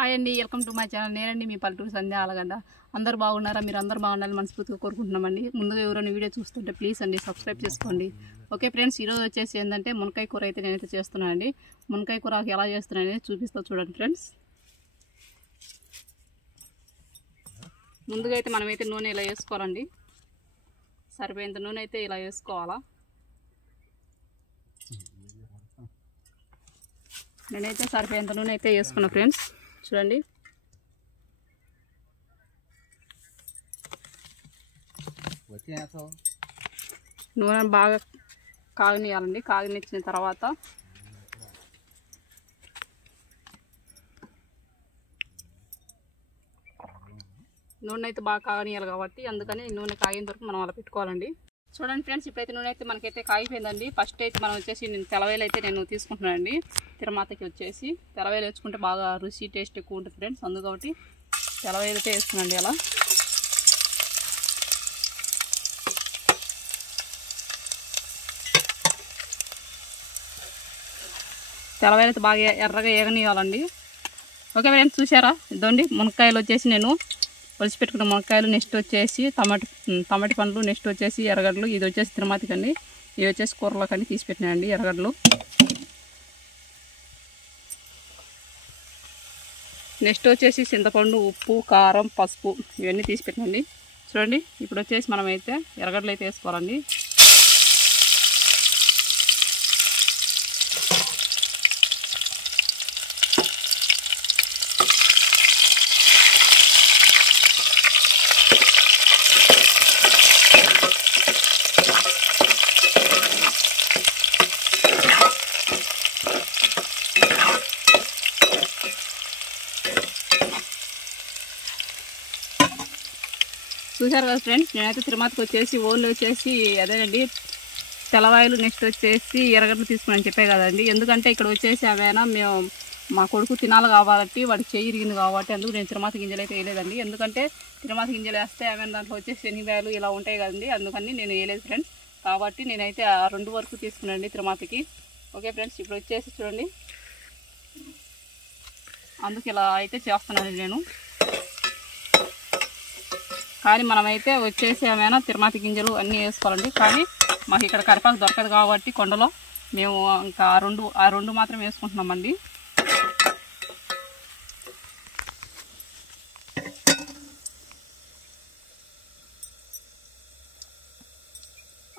Hi అండి, welcome to my channel. నేనండి మీ పల్లెటూరు సంధ్య ఆలగడ్డ. అందరూ బాగున్నారా? మీరు అందరూ బాగుండాలని మనస్ఫూర్తిగా కోరుకుంటున్నామండి. ముందుగా ఎవరైనా వీడియో చూస్తుంటే ప్లీజ్ అండి సబ్స్క్రైబ్ చేసుకోండి. ఓకే ఫ్రెండ్స్, ఈరోజు వచ్చేసి ఏంటంటే మునక్కాయ కూర అయితే నేనైతే చేస్తున్నానండి. మునక్కాయ కూర ఎలా చేస్తున్నానని చూపిస్తా చూడండి ఫ్రెండ్స్. ముందుగా అయితే మనమైతే నూనె ఇలా వేసుకోవాలండి. సరిపోయేంత నూనె అయితే ఇలా వేసుకోవాలా. నేనైతే సరిపోయేంత నూనె అయితే వేసుకున్నా ఫ్రెండ్స్. చూడండి, నూనె బాగా కాగనియాలండి. కాగనిచ్చిన తర్వాత నూనె అయితే బాగా కాగనియాలి కాబట్టి అందుకని నూనె కాగిన వరకు మనం అలా పెట్టుకోవాలండి. చూడండి ఫ్రెండ్స్, ఇప్పుడైతే నూనె అయితే మనకైతే కాగిపోయిందండి. ఫస్ట్ అయితే మనం వచ్చేసి తెల్లవేలు అయితే నేను తీసుకుంటున్నానండి. తిరుమాతకి వచ్చేసి తెల్లవేలు వేసుకుంటే బాగా రుచి టేస్ట్ ఎక్కువ ఉంటుంది ఫ్రెండ్స్. అందుకని తెల్లవేలు అయితే వేసుకున్నాండి. అలా తెల్లవేలు అయితే బాగా ఎర్రగా ఏగనివ్వాలండి. ఓకే ఫ్రెండ్స్, చూసారా? ఇదండి మునక్కాయలు వచ్చేసి నేను ఒలిచిపెట్టుకున్న మునక్కాయలు, నెక్స్ట్ వచ్చేసి టమాటి పండ్లు, నెక్స్ట్ వచ్చేసి ఎర్రగడ్డలు. ఇది వచ్చేసి తిరుమాతికి అండి, ఇవి వచ్చేసి కూరలోకి అన్ని తీసి పెట్టినాయండి ఎర్రగడ్డలు. నెక్స్ట్ వచ్చేసి చింతపండు, ఉప్పు, కారం, పసుపు ఇవన్నీ తీసి పెట్టినండి. చూడండి, ఇప్పుడు వచ్చేసి మనమైతే ఎర్రగడ్డలు అయితే వేసుకోవాలండి. చూసారు కదా ఫ్రెండ్స్, నేనైతే తిరుమతికి వచ్చేసి ఓన్లీ వచ్చేసి అదేనండి తెల్లవాయలు, నెక్స్ట్ వచ్చేసి ఎర్రగడ్డలు తీసుకుని చెప్పే కదండి. ఎందుకంటే ఇక్కడ వచ్చేసి అవేనా మేము మా కొడుకు తినాలి కాబట్టి, వాడికి చెయ్యి ఇరిగింది కాబట్టి అందుకు నేను తిరుమతి గింజలు అయితే వేయలేదండి. ఎందుకంటే తిరుమతి గింజలు వేస్తే ఏమైనా దాంట్లో వచ్చేసి శనివాయలు ఇలా ఉంటాయి కదండి, అందుకని నేను వేయలేదు ఫ్రెండ్స్. కాబట్టి నేనైతే ఆ 2 వరకు తీసుకున్నానండి తిరుమతికి. ఓకే ఫ్రెండ్స్, ఇప్పుడు వచ్చేసి చూడండి, అందుకు ఇలా అయితే చేస్తున్నాను నేను. కానీ మనమైతే వచ్చేసి ఏమైనా తిరుమతి గింజలు అన్నీ వేసుకోవాలండి. కానీ మాకు ఇక్కడ కరివేపాకు దొరకదు కాబట్టి కొండలో మేము ఇంకా ఆ రెండు మాత్రం వేసుకుంటున్నామండి.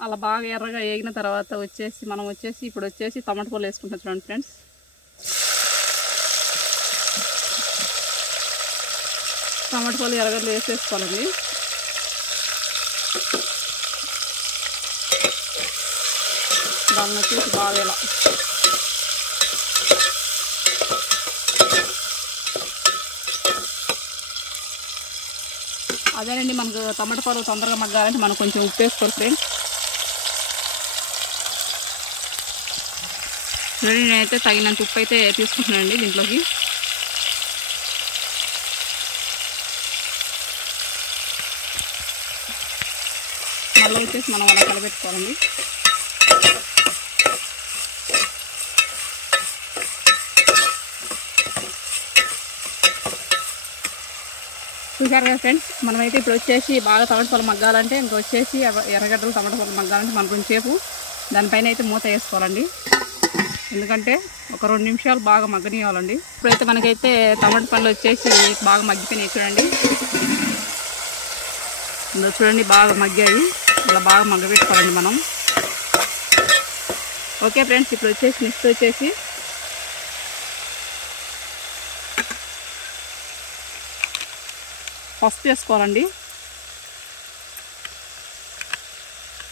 అలా బాగా ఎర్రగా వేగిన తర్వాత వచ్చేసి మనం వచ్చేసి ఇప్పుడు వచ్చేసి టమాటా పూలు వేసుకుంటాం. చూడండి ఫ్రెండ్స్, టమాటా పూలు ఎర్రగడ్డలు వేసేసుకోవాలండి. దాన్ని వచ్చేసి బాగా ఇలా అదేనండి, మనకు టమాటా పూలు తొందరగా మగ్గాలంటే మనం కొంచెం ఉప్పు వేసుకోవాలి ఫ్రెండ్స్. నేనైతే తగినంత ఉప్పు అయితే తీసుకుంటున్నానండి దీంట్లోకి. మళ్ళీ వచ్చేసి మనం అలా కలబెట్టుకోవాలండి. చూసారు కదా ఫ్రెండ్స్, మనమైతే ఇప్పుడు వచ్చేసి బాగా టమాటా పూలు మగ్గాలంటే ఇంకా వచ్చేసి ఎర్రగడ్డలు టమాటా పూలు మగ్గాలంటే మనం కొంచెంసేపు దానిపైన అయితే మూత వేసుకోవాలండి. ఎందుకంటే ఒక 2 నిమిషాలు బాగా మగ్గనివ్వాలండి. ఇప్పుడైతే మనకైతే టమాటా పండ్లు వచ్చేసి బాగా మగ్గిపోయినాయి. చూడండి, ఇందులో చూడండి బాగా మగ్గాయి. ఇలా బాగా మగ్గబెట్టుకోవాలండి మనం. ఓకే ఫ్రెండ్స్, ఇప్పుడు వచ్చేసి నెక్స్ట్ వచ్చేసి పసుపు వేసుకోవాలండి.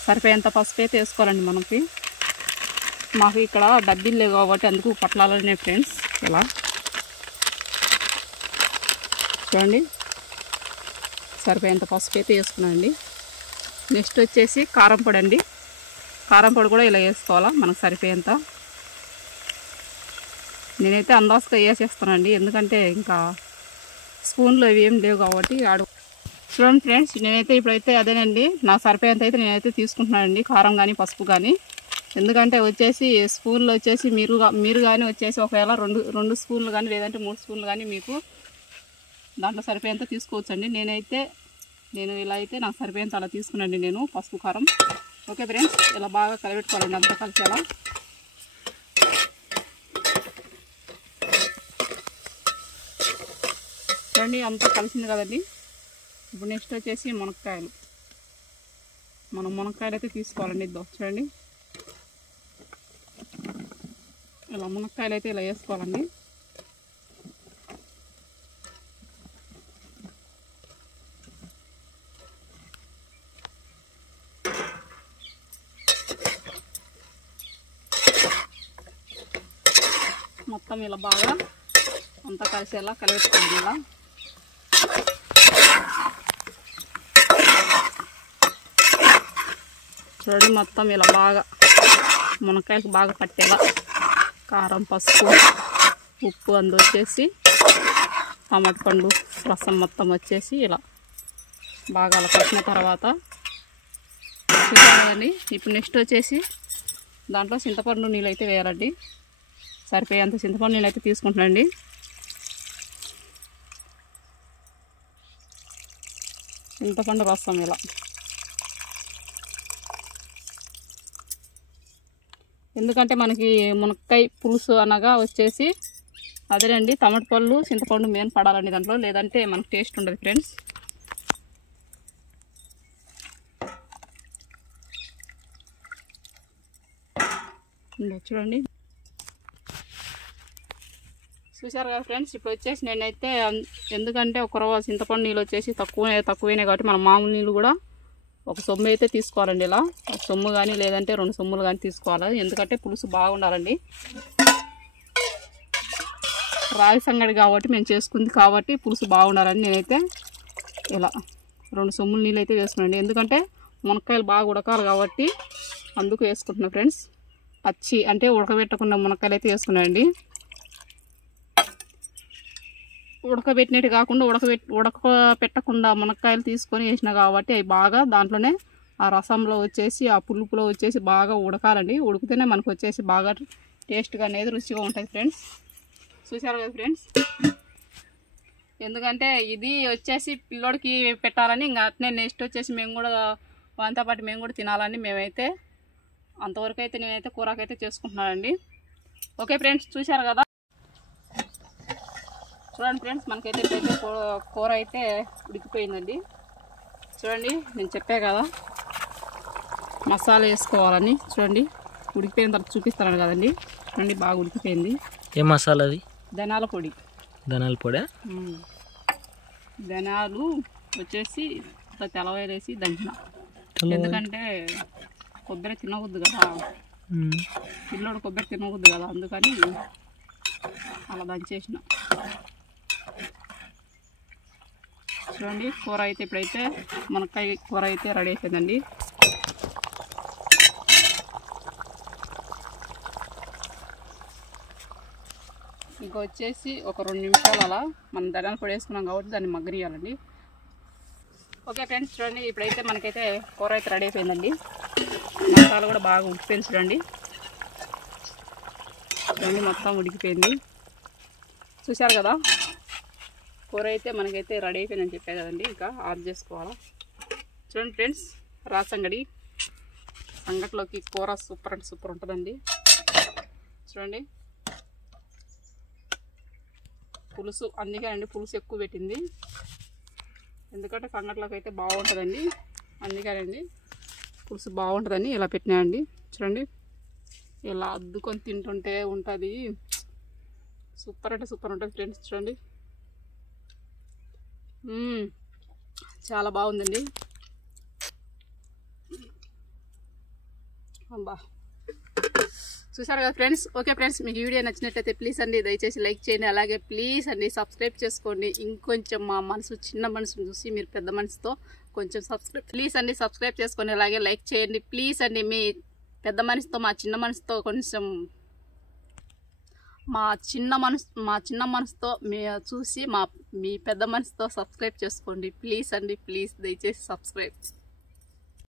సరిపోయేంత పసుపు అయితే వేసుకోవాలండి మనకి. మాకు ఇక్కడ డబ్బీలు లేవు కాబట్టి అందుకు పట్లాలనే ఫ్రెండ్స్. ఇలా చూడండి, సరిపోయేంత పసుపు అయితే వేసుకున్నానండి. నెక్స్ట్ వచ్చేసి కారం పొడి అండి. కారం పొడి కూడా ఇలా వేసుకోవాలా మనకు సరిపోయేంత. నేనైతే అందాజుగా వేసేస్తానండి, ఎందుకంటే ఇంకా స్పూన్లు అవి ఏం లేవు కాబట్టి చూడండి ఫ్రెండ్స్, నేనైతే ఇప్పుడైతే అదేనండి నాకు సరిపోయేంత అయితే నేనైతే తీసుకుంటున్నానండి, కారం కానీ పసుపు కానీ. ఎందుకంటే వచ్చేసి స్పూన్లు వచ్చేసి మీరు కానీ వచ్చేసి ఒకవేళ రెండు స్పూన్లు కానీ లేదంటే 3 స్పూన్లు కానీ మీకు దాంట్లో సరిపోయేంత తీసుకోవచ్చండి. నేను ఇలా అయితే నాకు సరిపోయేంత అలా తీసుకున్నాండి నేను పసుపు కారం. ఓకే ఫ్రెండ్స్, ఇలా బాగా కలబెట్టుకోవాలండి అంతా కలిసేలా. చూడండి అంతా కలిసింది కదండి. ఇప్పుడు నెక్స్ట్ వచ్చేసి మునక్కాయలు. మనం మునక్కాయలు అయితే తీసుకోవాలండి. ఇద్దాం చూడండి, ఇలా మునక్కాయలు అయితే ఇలా వేసుకోవాలండి. మొత్తం ఇలా బాగా అంతా కలిసేలా కలిపెట్టుకోండి. ఇలా చూడండి మొత్తం ఇలా బాగా మునక్కాయలకు బాగా పట్టేలా కారం, పసుపు, ఉప్పు అందు వచ్చేసి టమాటా పండు రసం మొత్తం వచ్చేసి ఇలా బాగా అలా పట్టిన తర్వాత చూసారండి. ఇప్పుడు నెక్స్ట్ వచ్చేసి దాంట్లో చింతపండు నీళ్ళు అయితే వేయాలండి. సరిపోయేంత చింతపండు నీళ్ళు అయితే తీసుకుంటున్నాండి. చింతపండు రసం ఇలా ఎందుకంటే మనకి మునక్కాయ పులుసు అనగా వచ్చేసి అదేనండి టమాటా పళ్ళు చింతపండు మెయిన్ పడాలండి దాంట్లో, లేదంటే మనకు టేస్ట్ ఉండదు ఫ్రెండ్స్. చూడండి చూసారు కదా ఫ్రెండ్స్. ఇప్పుడు వచ్చేసి నేనైతే ఎందుకంటే ఒక రవ్వ చింతపండు నీళ్ళు వచ్చేసి తక్కువైనాయి కాబట్టి మనం మామూలు నీళ్ళు కూడా ఒక సొమ్ము అయితే తీసుకోవాలండి. ఇలా ఒక సొమ్ము కానీ లేదంటే 2 సొమ్ములు కానీ తీసుకోవాలి. ఎందుకంటే పులుసు బాగుండాలండి. రాగి సంగడి కాబట్టి మేము చేసుకుంది కాబట్టి పులుసు బాగుండాలని నేనైతే ఇలా 2 సొమ్ములు నీళ్ళు అయితే వేసుకున్నాండి. ఎందుకంటే మునక్కాయలు బాగా ఉడకాలి కాబట్టి అందుకు వేసుకుంటున్నాను ఫ్రెండ్స్. పచ్చి అంటే ఉడకబెట్టకుండా మునక్కాయలు అయితే వేసుకున్నానండి. ఉడకబెట్టినట్టు కాకుండా ఉడకపెట్టకుండా మునక్కాయలు తీసుకొని వేసినా కాబట్టి అవి బాగా దాంట్లోనే ఆ రసంలో వచ్చేసి ఆ పులుపులో వచ్చేసి బాగా ఉడకాలండి. ఉడికితేనే మనకు వచ్చేసి బాగా టేస్ట్గా అనేది రుచిగా ఉంటుంది ఫ్రెండ్స్. చూసారు కదా ఫ్రెండ్స్. ఎందుకంటే ఇది వచ్చేసి పిల్లోడికి పెట్టాలని ఇంకా అట్నే నెక్స్ట్ వచ్చేసి మేము కూడా వాంతో పాటు మేము కూడా తినాలని మేమైతే అంతవరకు అయితే నేనైతే కూరకైతే చేసుకుంటున్నానండి. ఓకే ఫ్రెండ్స్, చూసారు కదా. చూడండి ఫ్రెండ్స్, మనకైతే ఇప్పుడైతే కూర అయితే ఉడికిపోయిందండి. చూడండి నేను చెప్పా కదా మసాలా వేసుకోవాలని. చూడండి ఉడికిపోయిన తర్వాత చూపిస్తాను కదండి. చూడండి బాగా ఉడికిపోయింది. ఏ మసాలా అది? ధనియాల పొడి. ధనియాల పొడి. ధనియాలు వచ్చేసి తెల్లవాయలు వేసి దంచిన. ఎందుకంటే కొబ్బరి తినవద్దు కదా, పిల్లోడు కొబ్బరి తినవద్దు కదా, అందుకని అలా దంచేసిన. చూడండి కూర అయితే ఇప్పుడైతే మునక్కాయ కూర అయితే రెడీ అయిపోయిందండి. ఇంకా వచ్చేసి ఒక 2 నిమిషాలు అలా మనం ధనియాల పొడి వేసుకున్నాం కాబట్టి దాన్ని మగ్గనియాలండి. ఓకే ఫ్రెండ్స్, చూడండి ఇప్పుడైతే మనకైతే కూర అయితే రెడీ అయిపోయిందండి. మసాలా కూడా బాగా ఉడికిపోయింది. చూడండి మొత్తం ఉడికిపోయింది. చూశారు కదా, కూర అయితే మనకైతే రెడీ అయిపోయిందని చెప్పా కదండి. ఇంకా ఆఫ్ చేసుకోవాలా. చూడండి ఫ్రెండ్స్, రాసంగడి సంగట్లోకి కూర సూపర్ అంటే సూపర్ ఉంటుందండి. చూడండి పులుసు అందుకేనండి పులుసు ఎక్కువ పెట్టింది, ఎందుకంటే సంగట్లోకి అయితే బాగుంటుందండి. అందుకేనండి పులుసు బాగుంటుందని ఇలా పెట్టినాయండి. చూడండి ఇలా అద్దుకొని తింటుంటే ఉంటుంది, సూపర్ అంటే సూపర్ ఉంటుంది ఫ్రెండ్స్. చూడండి చాలా బాగుందండి. అబ్బా చూసారు కదా ఫ్రెండ్స్. ఓకే ఫ్రెండ్స్, మీకు వీడియో నచ్చినట్లయితే ప్లీజ్ అండి దయచేసి లైక్ చేయండి. అలాగే ప్లీజ్ అండి సబ్స్క్రైబ్ చేసుకోండి. ఇంకొంచెం మా మనసు చిన్న మనసును చూసి మీరు పెద్ద మనసుతో కొంచెం ప్లీజ్ అండి సబ్స్క్రైబ్ చేసుకోండి. అలాగే లైక్ చేయండి ప్లీజ్ అండి. మీ పెద్ద మనసుతో మా చిన్న మనసుతో కొంచెం మా చిన్న మనసుతో చూసి మీ పెద్ద మనసుతో సబ్స్క్రైబ్ చేసుకోండి ప్లీజ్ అండి. ప్లీజ్ దయచేసి సబ్స్క్రైబ్.